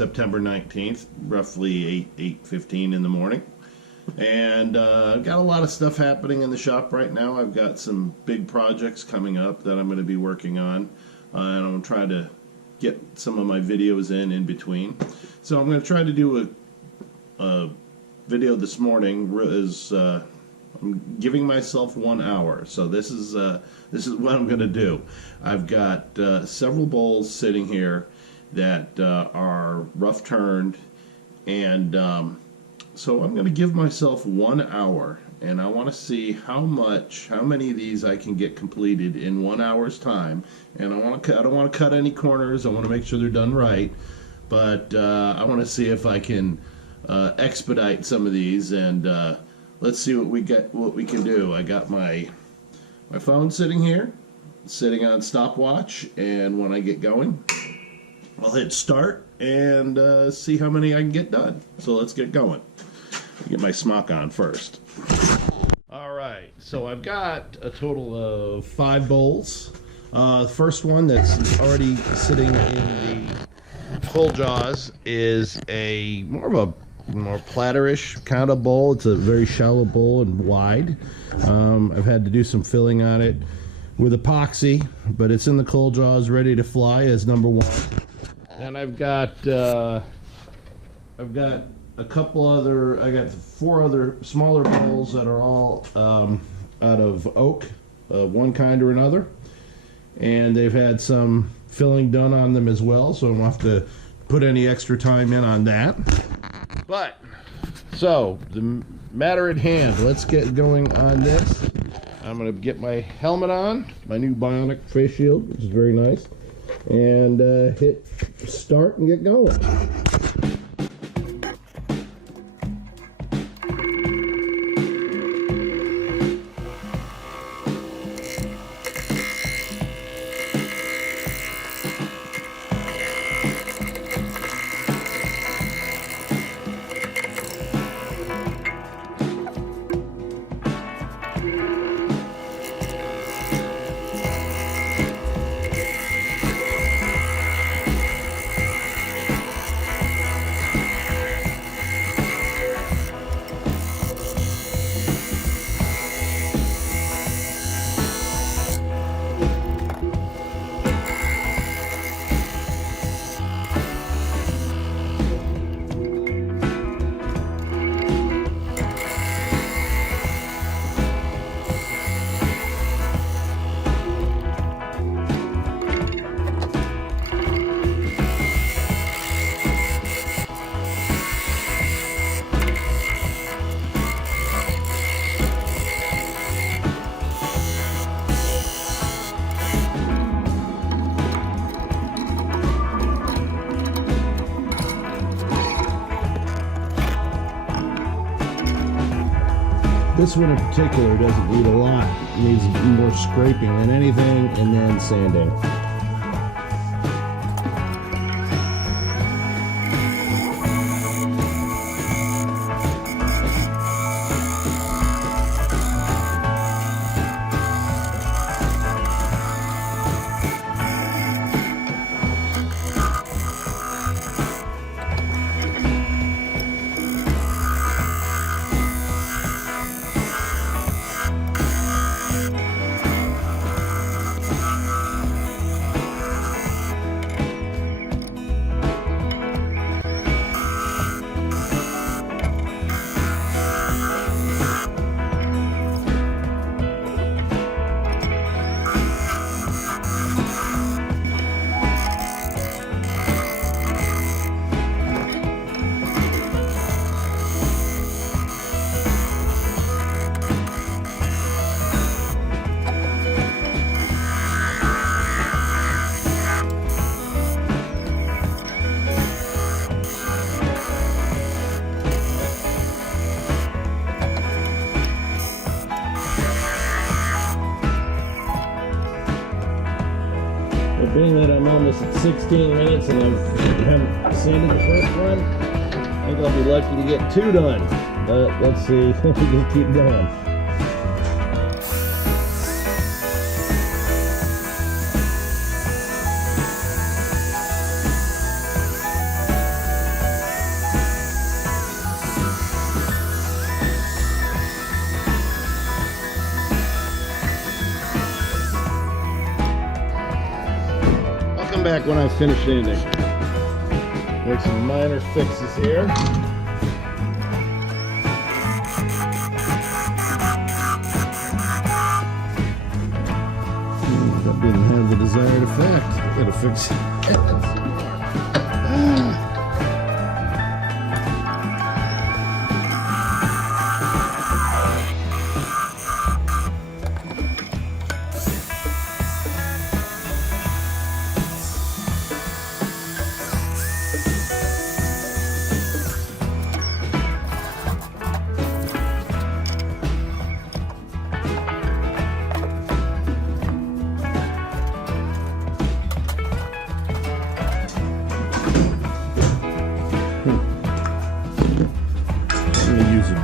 September 19th, roughly 8:15 in the morning. And I've got a lot of stuff happening in the shop right now. I've got some big projects coming up that I'm going to be working on, and I'm going to try to get some of my videos in between. So I'm going to try to do a video this morning. I'm giving myself 1 hour, so this is what I'm going to do. I've got several bowls sitting here that are rough turned, and so I'm going to give myself 1 hour, and I want to see how many of these I can get completed in 1 hour's time. And I don't want to cut any corners. I want to make sure they're done right, but I want to see if I can expedite some of these, and let's see what we can do. I got my phone sitting here, sitting on stopwatch, and when I get going, I'll hit start and see how many I can get done. So let's get going. Get my smock on first. All right, so I've got a total of 5 bowls. The first one that's already sitting in the cold jaws is more platterish kind of bowl. It's a very shallow bowl and wide. I've had to do some filling on it with epoxy, but it's in the cold jaws, ready to fly as number 1. And I've got a couple other. I got 4 other smaller bowls that are all out of oak, one kind or another, and they've had some filling done on them as well. So I don't have to put any extra time in on that. But so the matter at hand, let's get going on this. I'm going to get my helmet on, my new bionic face shield, which is very nice, and hit start and get going. This one in particular doesn't need a lot. It needs more scraping than anything, and then sanding. Being that I'm almost at 16 minutes and I haven't sanded the first one, I think I'll be lucky to get 2 done. But let's see, we'll just keep going. back when I finished anything. Make some minor fixes here. That didn't have the desired effect. I gotta fix it.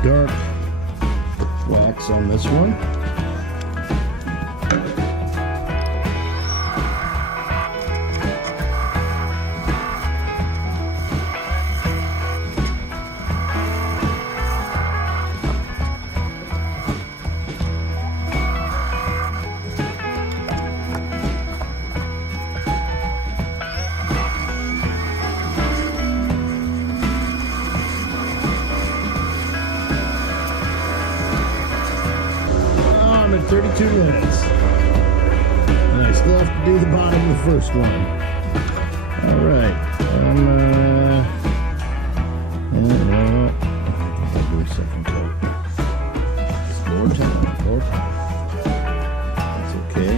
Dark wax on this one. I'm at 32 minutes. And I still have to do the bottom of the first one. Alright. I'll do a second coat. Just more time. That's okay.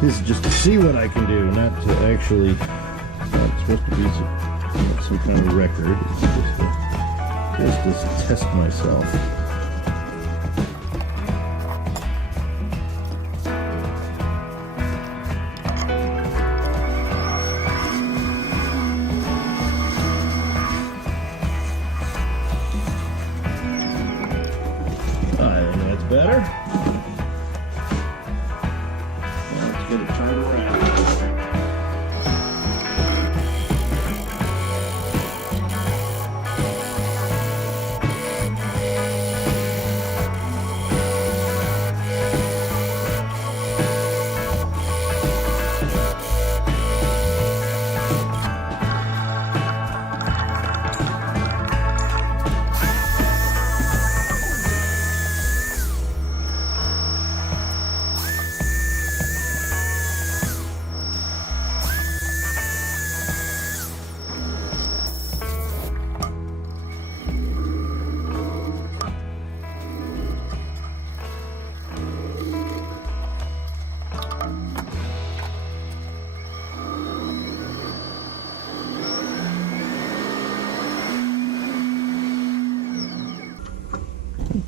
This is just to see what I can do, not to actually. It's supposed to be some kind of record. It's just to test myself. Better. Now let's get it turned around.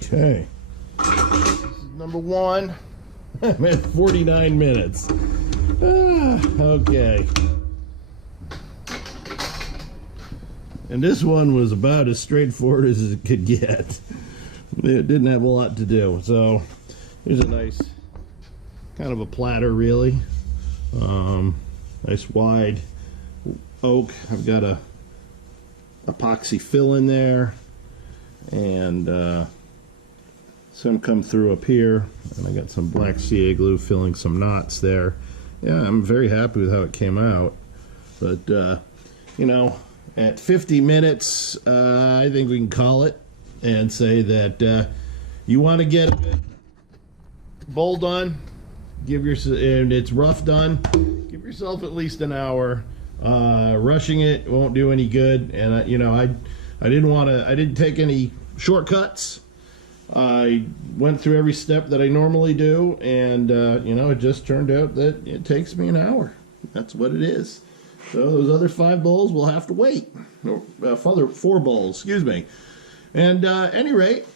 Okay, this is number one. I'm at 49 minutes. Okay. And this one was about as straightforward as it could get. It didn't have a lot to do. So here's a nice kind of a platter, really. Nice wide oak. I've got a epoxy fill in there, and some come through up here, and I got some black CA glue filling some knots there. Yeah, I'm very happy with how it came out. But you know, at 50 minutes, I think we can call it and say that you want to get a bowl done, and it's rough done, give yourself at least an hour. Rushing it won't do any good, and you know, I didn't take any shortcuts. I went through every step that I normally do, and you know, it just turned out that it takes me an hour. That's what it is. So those other 5 bowls will have to wait. Or, other 4 bowls, excuse me. And at any rate,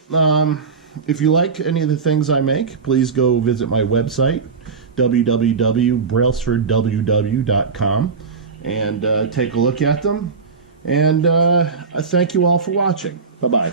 if you like any of the things I make, please go visit my website, www.brailsfordww.com, and take a look at them. And I thank you all for watching. Bye-bye.